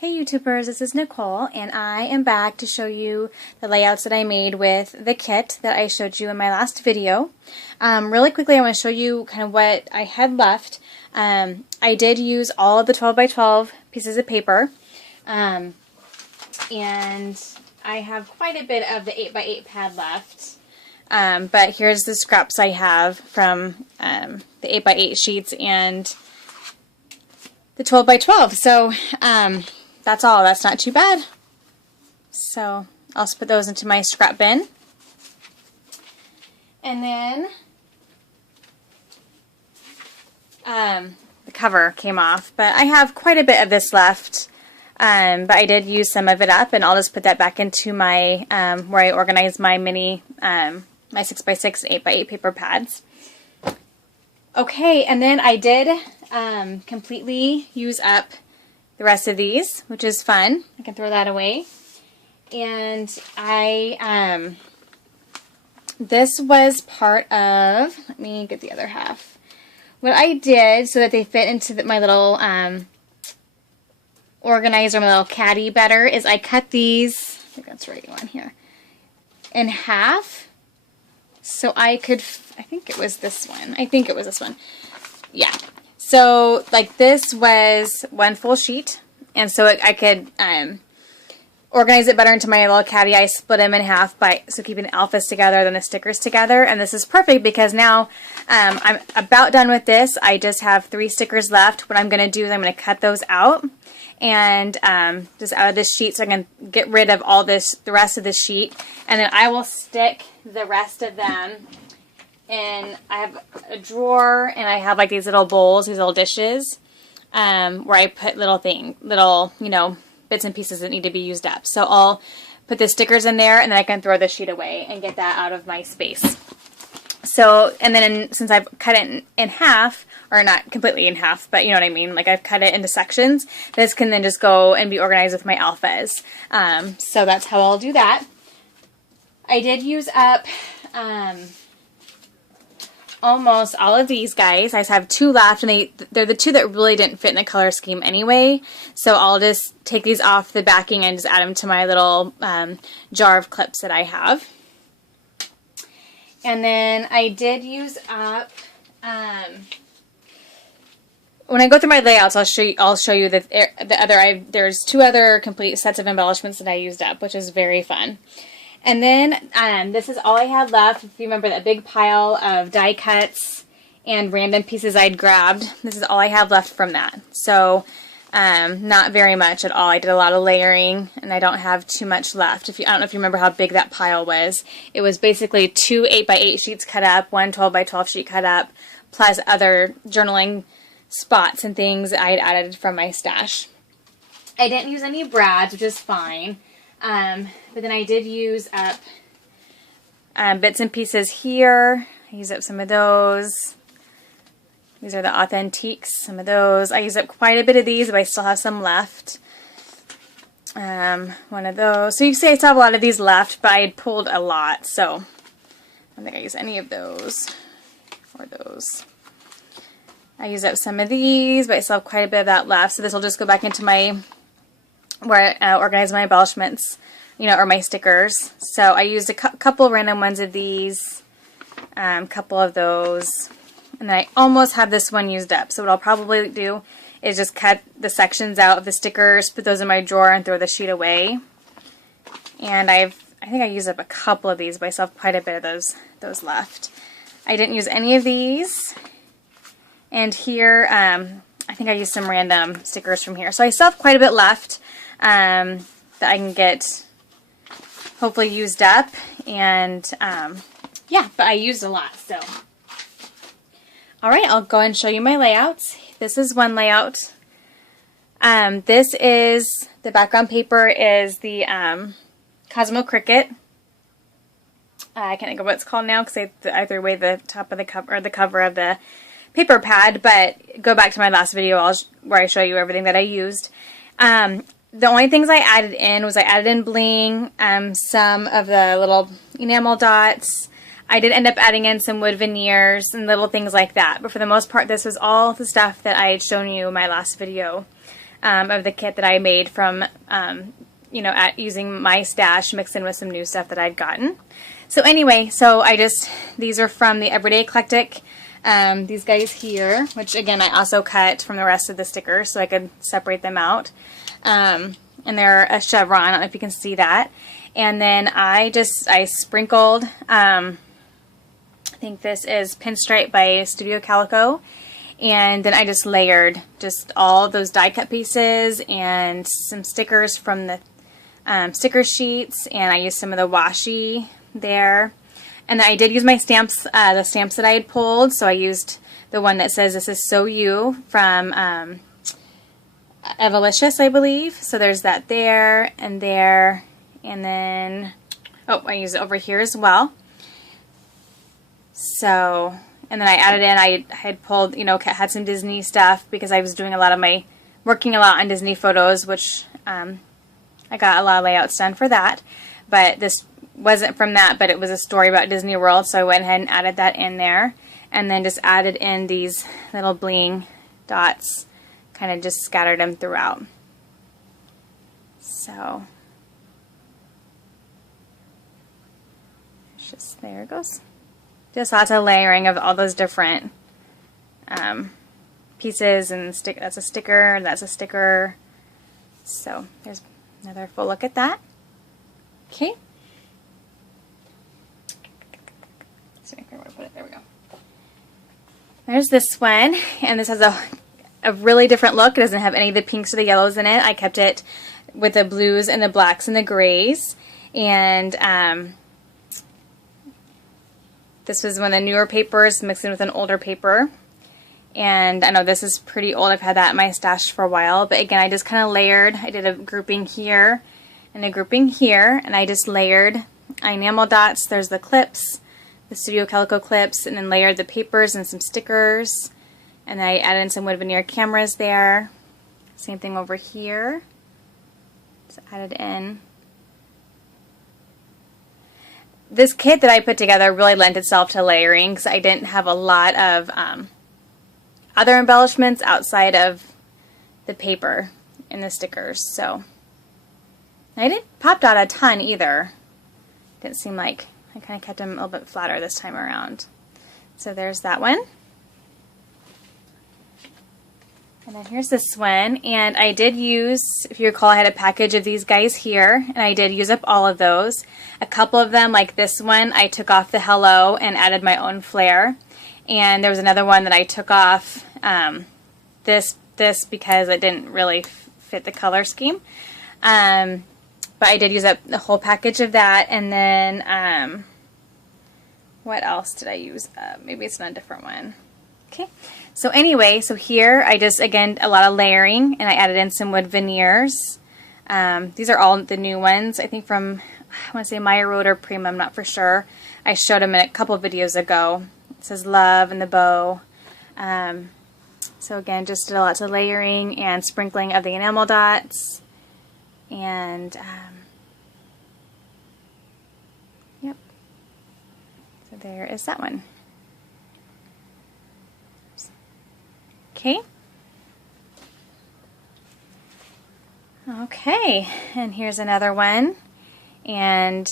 Hey YouTubers, this is Nicole and I am back to show you the layouts that I made with the kit that I showed you in my last video. Really quickly I want to show you kind of what I had left. I did use all of the 12 by 12 pieces of paper and I have quite a bit of the 8 by 8 pad left. But here's the scraps I have from the 8 by 8 sheets and the 12 by 12. So that's all. That's not too bad. So I'll just put those into my scrap bin. And then the cover came off, but I have quite a bit of this left. But I did use some of it up, and I'll just put that back into my where I organize my mini my 6x6 and 8x8 paper pads. Okay, and then I did completely use up the rest of these, which is fun. I can throw that away. And I, this was part of, let me get the other half. What I did so that they fit into my little organizer, my little caddy better, is I cut these, I think that's the right one here, in half. So I could, I think it was this one. I think it was this one. Yeah. So, like, this was one full sheet, and so I could organize it better into my little caddy. I split them in half so keeping the alphas together, then the stickers together, and this is perfect because now I'm about done with this. I just have 3 stickers left. What I'm going to do is I'm going to cut those out, and just out of this sheet so I can get rid of all this, the rest of the sheet, and then I will stick the rest of them. And I have a drawer, and I have like these little bowls, these little dishes, where I put little, you know, bits and pieces that need to be used up. So I'll put the stickers in there, and then I can throw the sheet away and get that out of my space. So, and then since I've cut it in half, or not completely in half, but you know what I mean, like I've cut it into sections, this can then just go and be organized with my alphas. So that's how I'll do that. I did use up almost all of these guys. I just have 2 left, and they're the 2 that really didn't fit in the color scheme anyway. So I'll just take these off the backing and just add them to my little jar of clips that I have. And then I did use up, when I go through my layouts, I'll show you there's 2 other complete sets of embellishments that I used up, which is very fun. And then this is all I had left. If you remember that big pile of die cuts and random pieces I'd grabbed, this is all I have left from that. So not very much at all. I did a lot of layering, and I don't have too much left. I don't know if you remember how big that pile was. It was basically 2 8 by 8 sheets cut up, 1 12 by 12 sheet cut up, plus other journaling spots and things I had added from my stash. I didn't use any brads, which is fine. But then I did use up bits and pieces here. I used up some of those. These are the Authentiques, some of those. I used up quite a bit of these, but I still have some left. One of those. So you can see I still have a lot of these left, but I had pulled a lot, so I don't think I used any of those or those. I used up some of these, but I still have quite a bit of that left, so this will just go back into my where I organize my embellishments, you know, or my stickers. So I used a couple random ones of these, couple of those, and then I almost have this one used up. So what I'll probably do is just cut the sections out of the stickers, put those in my drawer, and throw the sheet away. And I think I used up a couple of these, but I still have quite a bit of those left. I didn't use any of these. And here, I think I used some random stickers from here. So I still have quite a bit left that I can get hopefully used up. And yeah, but I used a lot. So, all right, I'll go and show you my layouts. This is one layout. This is, the background paper is the Cosmo Cricut. I can't think of what it's called now because I threw away the top of the cover, or the cover of the paper pad, but go back to my last video where I show you everything that I used. The only things I added in was I added in bling, some of the little enamel dots. I did end up adding in some wood veneers and little things like that, but for the most part this was all the stuff that I had shown you in my last video. of the kit that I made from, you know, using my stash mixed in with some new stuff that I'd gotten. So anyway, so these are from the Everyday Eclectic. These guys here, which again I also cut from the rest of the stickers so I could separate them out. And they're a chevron, I don't know if you can see that. And then I sprinkled, I think this is Pinstripe by Studio Calico. And then I just layered just all those die cut pieces and some stickers from the sticker sheets, and I used some of the washi there. And I did use my stamps, the stamps that I had pulled, so I used the one that says "This is So You" from Evalicious, I believe. So there's that there, and then, oh, I used it over here as well. So, and then I added in, I had pulled, you know, had some Disney stuff because I was doing working a lot on Disney photos, which I got a lot of layouts done for that. But this wasn't from that, but it was a story about Disney World, so I went ahead and added that in there. And then just added in these little bling dots, kind of just scattered them throughout. So, it's just, there it goes. Just lots of layering of all those different pieces, and that's a sticker, that's a sticker. So there's another full look at that. Okay. So where to put it? There we go. There's this one, and this has a really different look. It doesn't have any of the pinks or the yellows in it. I kept it with the blues and the blacks and the grays. And this was one of the newer papers mixed in with an older paper. And I know this is pretty old. I've had that in my stash for a while. But again, I just kind of layered. I did a grouping here and a grouping here. And I just layered enamel dots. There's the clips, the Studio Calico clips, and then layered the papers and some stickers. And then I added in some wood veneer cameras there. Same thing over here. Just added in. This kit that I put together really lent itself to layering because I didn't have a lot of other embellishments outside of the paper and the stickers. So I didn't pop dot a ton either. Didn't seem like, I kind of kept them a little bit flatter this time around. So there's that one. And then here's this one, and I did use, if you recall, I had a package of these guys here, and I did use up all of those. A couple of them, like this one, I took off the hello and added my own flare. And there was another one that I took off this because it didn't really fit the color scheme. But I did use up the whole package of that, and then what else did I use? Maybe it's not a different one. Okay. So anyway, so here I just, again, a lot of layering, and I added in some wood veneers. These are all the new ones, I think from, I want to say Maya Road or Prima, I'm not for sure. I showed them in a couple of videos ago. It says love and the bow. So again, just did lots of layering and sprinkling of the enamel dots. And, yep. So there is that one. Okay. Okay, and here's another one. And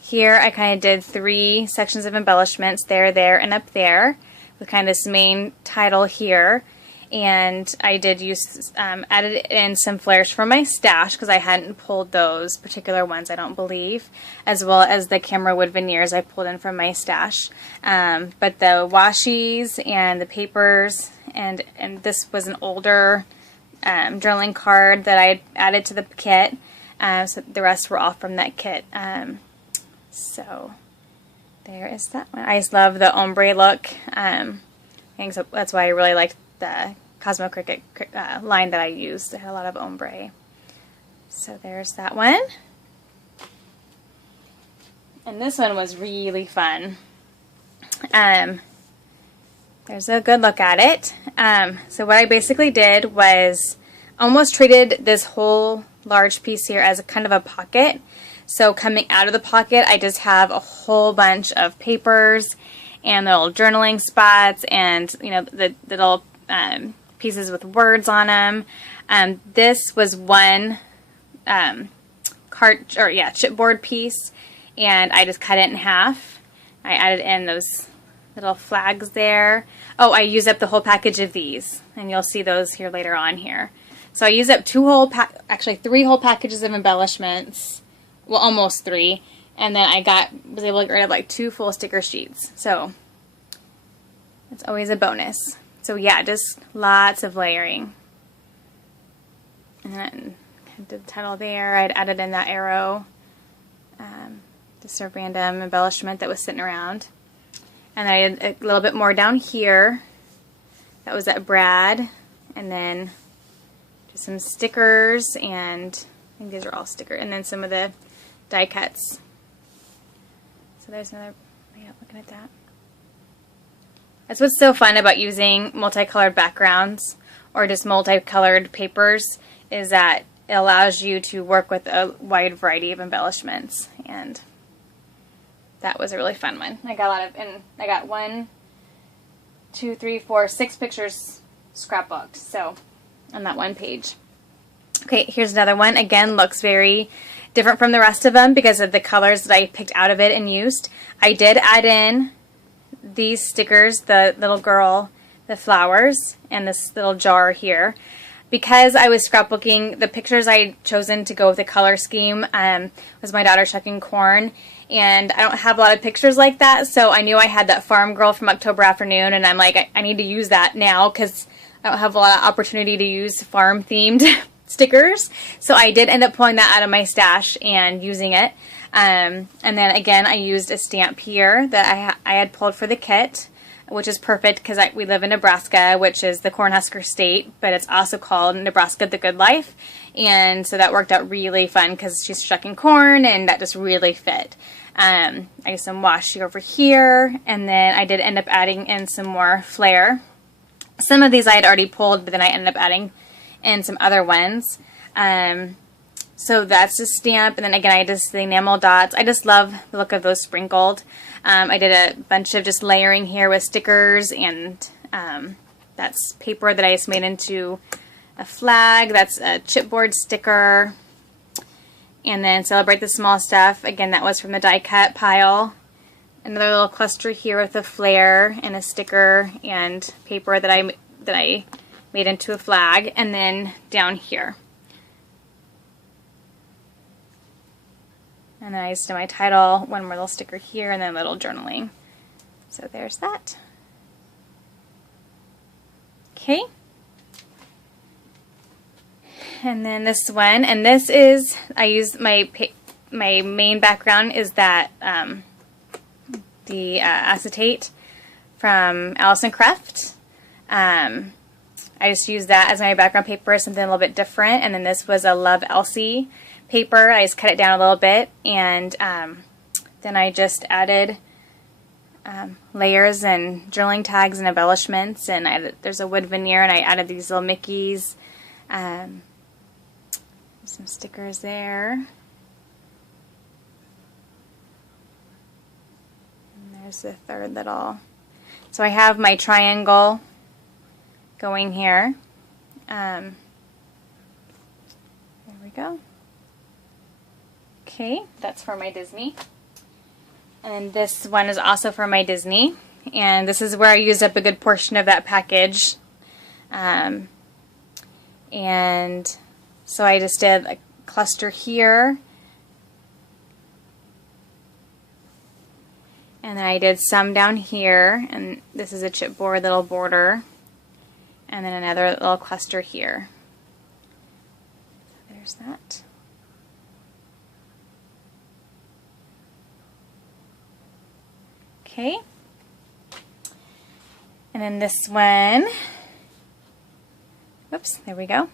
here I kind of did 3 sections of embellishments, there, and up there, with kind of this main title here. And I did use, added in some flares from my stash because I hadn't pulled those particular ones, I don't believe, as well as the camera wood veneers I pulled in from my stash. But the washies and the papers, and this was an older journaling card that I had added to the kit. So the rest were all from that kit. So there is that one. I just love the ombre look. I think so, that's why I really liked the Cosmo Cricut line that I used. It had a lot of ombre. So there's that one. And this one was really fun. There's a good look at it. So what I basically did was almost treated this whole large piece here as a kind of a pocket. So coming out of the pocket, I just have a whole bunch of papers and little journaling spots, and you know, the little pieces with words on them. This was one chipboard piece, and I just cut it in half. I added in those little flags there. Oh, I used up the whole package of these, and you'll see those here later on here. So I used up three whole packages of embellishments. Well, almost 3. And then I was able to get rid of like 2 full sticker sheets. So it's always a bonus. So yeah, just lots of layering. And then I did the title there. I'd added in that arrow. Just a random embellishment that was sitting around. And I did a little bit more down here. That was at Brad. And then just some stickers, and I think these are all stickers. And then some of the die cuts. So there's another, yeah, looking at that. That's what's so fun about using multicolored backgrounds or just multicolored papers, is that it allows you to work with a wide variety of embellishments. And that was a really fun one. I got I got 1, 2, 3, 4, 6 pictures scrapbooked, so on that one page. Okay, here's another one. Again, looks very different from the rest of them because of the colors that I picked out of it and used. I did add in these stickers, the little girl, the flowers, and this little jar here. Because I was scrapbooking, the pictures I had chosen to go with the color scheme was my daughter shucking corn, and I don't have a lot of pictures like that, so I knew I had that farm girl from October Afternoon, and I'm like, I need to use that now because I don't have a lot of opportunity to use farm-themed stickers. So I did end up pulling that out of my stash and using it. And then again, I used a stamp here that I had pulled for the kit, which is perfect because we live in Nebraska, which is the Cornhusker state, but it's also called Nebraska the Good Life. And so that worked out really fun because she's shucking corn, and that just really fit. I used some washi over here, and then I did end up adding in some more flair. Some of these I had already pulled, but then I ended up adding in some other ones. So that's the stamp, and then again I just the enamel dots. I just love the look of those sprinkled. I did a bunch of just layering here with stickers, and that's paper that I just made into a flag. That's a chipboard sticker. And then Celebrate the Small Stuff. Again, that was from the die cut pile. Another little cluster here with a flare and a sticker and paper that I made into a flag. And then down here. And then I just did my title, one more little sticker here, and then a little journaling. So there's that. Okay. And then this one, and this is, I used my main background is that the acetate from Allison Creft. I just used that as my background paper, something a little bit different. And then this was a Love Elsie paper. I just cut it down a little bit, and then I just added layers and journaling tags and embellishments, and there's a wood veneer, and I added these little Mickeys, some stickers there, and there's the third little, so I have my triangle going here. There we go. Okay, that's for my Disney. And then this one is also for my Disney. And this is where I used up a good portion of that package. And so I just did a cluster here. And then I did some down here. And this is a chipboard little border. And then another little cluster here. So there's that. Okay, and then this one, whoops, there we go.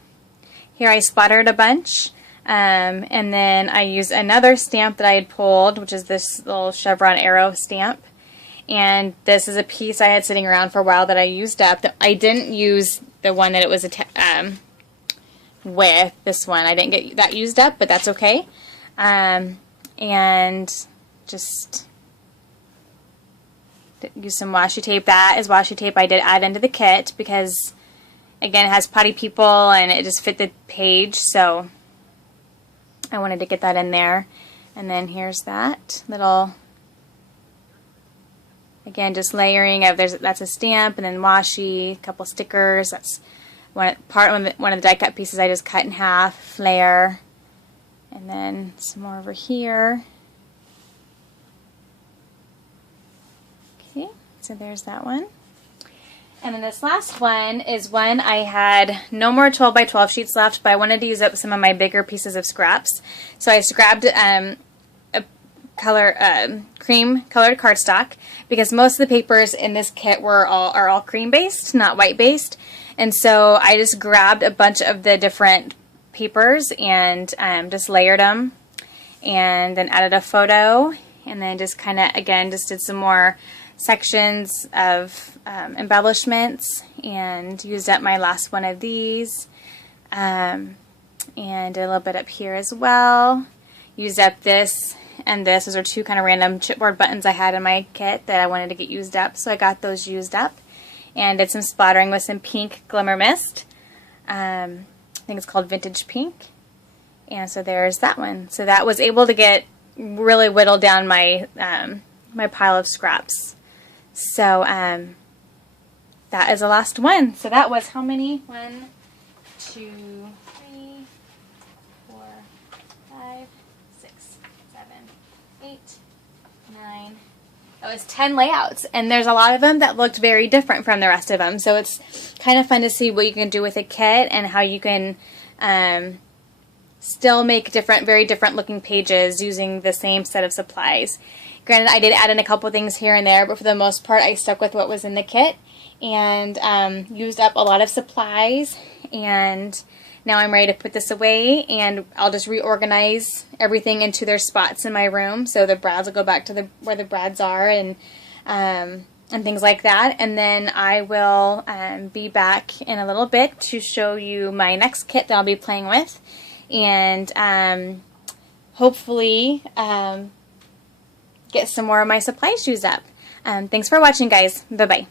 Here I splattered a bunch, and then I used another stamp that I had pulled, which is this little chevron arrow stamp. And this is a piece I had sitting around for a while that I used up. I didn't use the one that it was with, this one. I didn't get that used up, but that's okay. And just use some washi tape. That is washi tape I did add into the kit because again, it has Potty People, and it just fit the page, so I wanted to get that in there. And then here's that little, again, just layering of, that's a stamp, and then washi, a couple stickers. That's one of the die cut pieces I just cut in half, flare, and then some more over here. Okay, so there's that one. And then this last one is one I had no more 12 by 12 sheets left, but I wanted to use up some of my bigger pieces of scraps. So I scrapped a cream colored cardstock, because most of the papers in this kit are all cream based, not white based. And so I just grabbed a bunch of the different papers and just layered them, and then added a photo, and then just kind of, again, just did some more sections of embellishments, and used up my last one of these, and did a little bit up here as well. Used up this and this. Those are two kind of random chipboard buttons I had in my kit that I wanted to get used up, so I got those used up, and did some splattering with some pink glimmer mist. I think it's called Vintage Pink. And so there's that one. So that was able to get really whittled down my my pile of scraps. So that is the last one. So that was how many? 1, 2, 3, 4, 5, 6, 7, 8, 9. That was 10 layouts, and there's a lot of them that looked very different from the rest of them. So it's kind of fun to see what you can do with a kit, and how you can still make very different looking pages using the same set of supplies. Granted, I did add in a couple things here and there, but for the most part I stuck with what was in the kit, and used up a lot of supplies. And now I'm ready to put this away, and I'll just reorganize everything into their spots in my room. So the brads will go back to where the brads are, and things like that. And then I will be back in a little bit to show you my next kit that I'll be playing with, and hopefully get some more of my supplies used up. Thanks for watching, guys. Bye-bye.